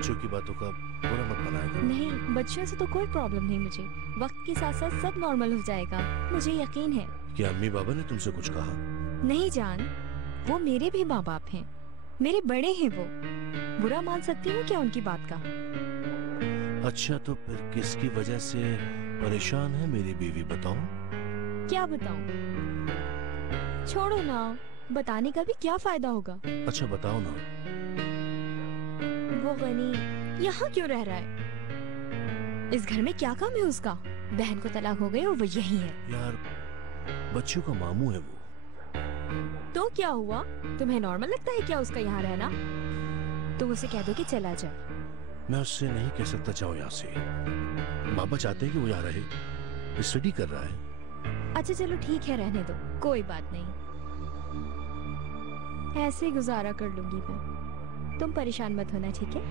बच्चों की बातों का बुरा मत मनाया करो। नहीं, बच्चों से तो कोई प्रॉब्लम नहीं मुझे। वक्त के साथ साथ सब नॉर्मल हो जाएगा, मुझे यकीन है। क्या अम्मी बाबा ने तुमसे कुछ कहा? नहीं जान, वो मेरे भी माँ बाप हैं, मेरे बड़े हैं वो। बुरा मान सकती हूँ क्या उनकी बात का? अच्छा, तो फिर किसकी वजह से परेशान है मेरी बीवी, बताओ? क्या बताऊं? छोड़ो ना, बताने का भी क्या फायदा होगा। अच्छा बताओ ना। वो गनी यहाँ क्यों रह रहा है? इस घर में क्या काम है उसका? बहन को तलाक हो गई और वो यही है। यार, बच्चों का मामू है वो। तो क्या हुआ? तुम्हें नॉर्मल लगता है क्या उसका यहाँ रहना? तुम उसे कह दो कि चला जा। मैं उससे नहीं कह सकता, जाओ यहाँ से। बाबा चाहते हैं कि वो यहाँ रहे, स्टडी कर रहा है। अच्छा चलो ठीक है, रहने दो, कोई बात नहीं। ऐसे गुजारा कर लूंगी मैं, तुम परेशान मत होना, ठीक है?